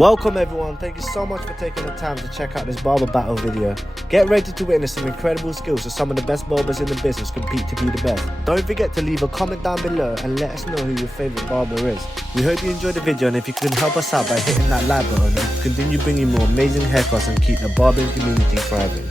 Welcome everyone, thank you so much for taking the time to check out this barber battle video. Get ready to witness some incredible skills as some of the best barbers in the business compete to be the best. Don't forget to leave a comment down below and let us know who your favourite barber is. We hope you enjoyed the video, and if you can help us out by hitting that like button, and continue bringing more amazing haircuts and keep the barbering community thriving.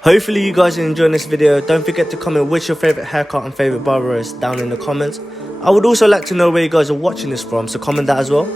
Hopefully you guys are enjoying this video. Don't forget to comment which your favourite haircut and favourite barber is down in the comments. I would also like to know where you guys are watching this from, so comment that as well.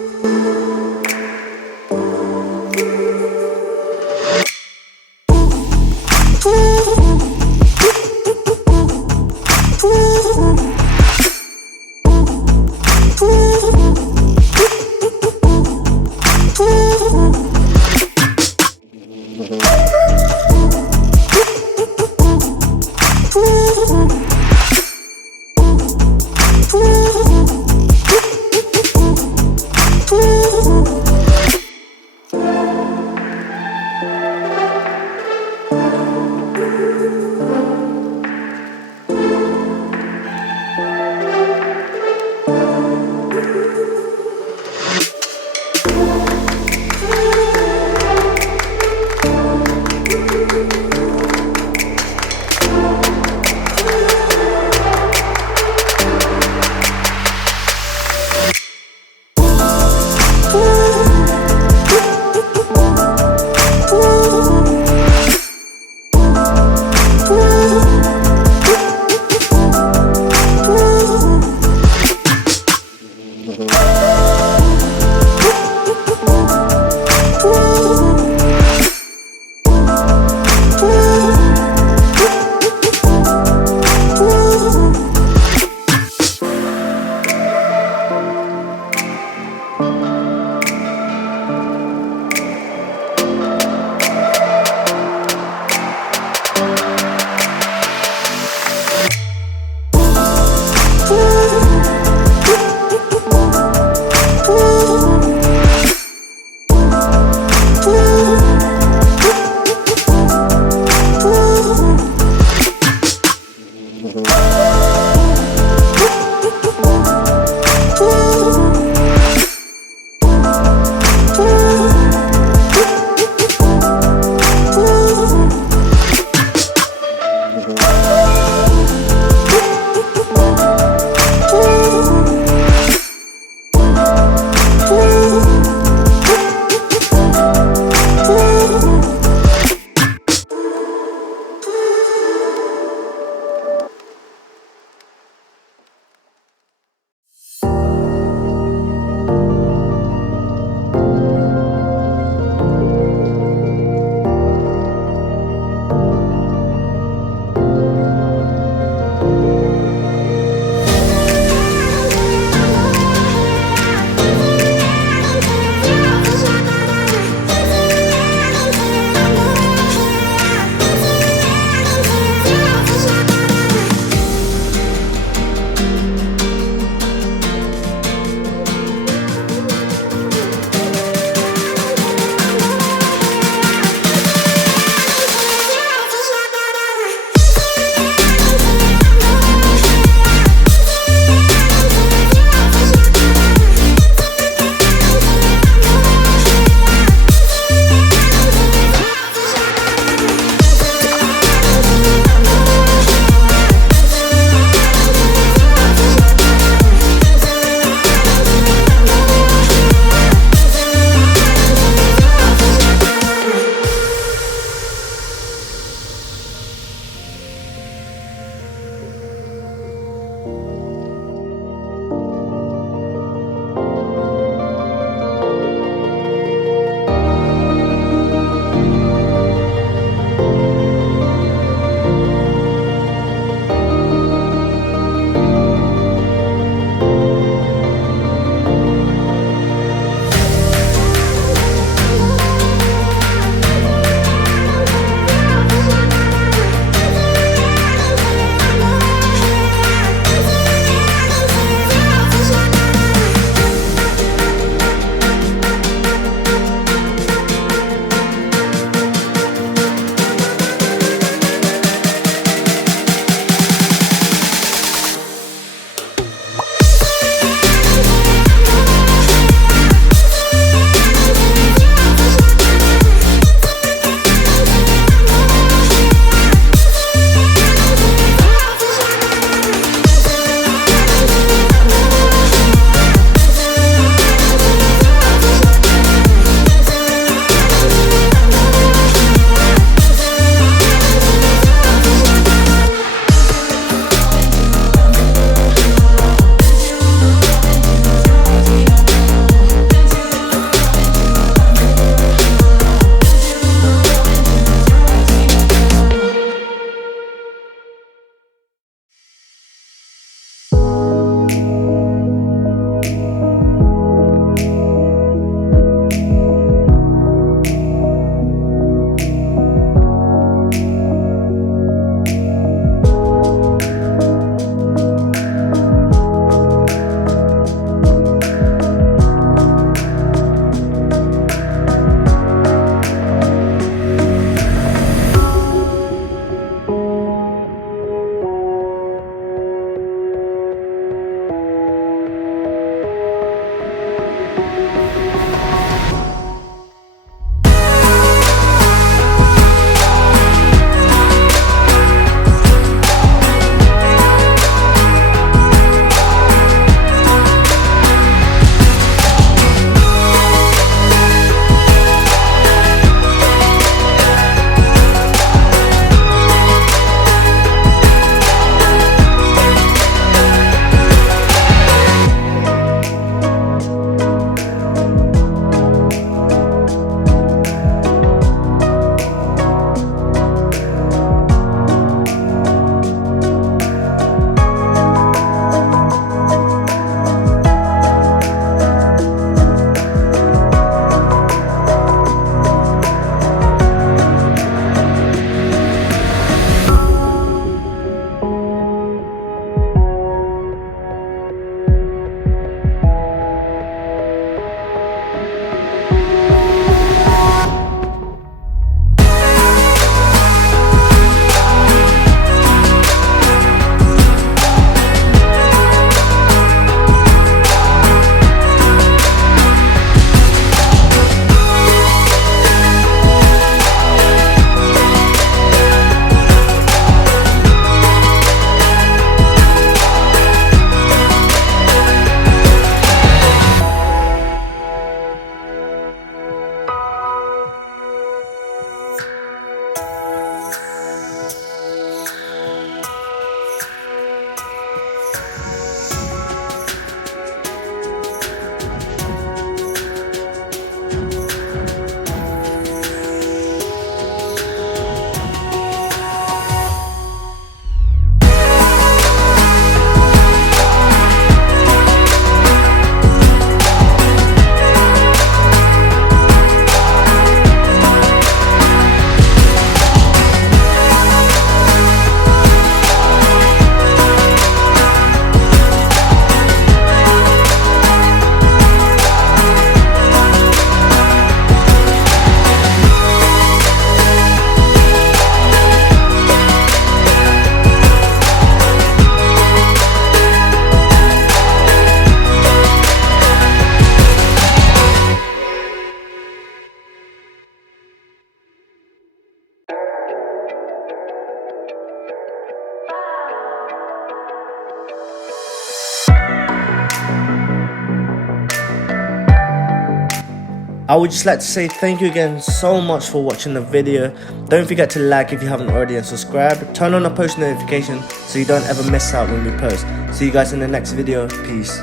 I would just like to say thank you again so much for watching the video. Don't forget to like if you haven't already and subscribe. Turn on the post notification so you don't ever miss out when we post. See you guys in the next video. Peace.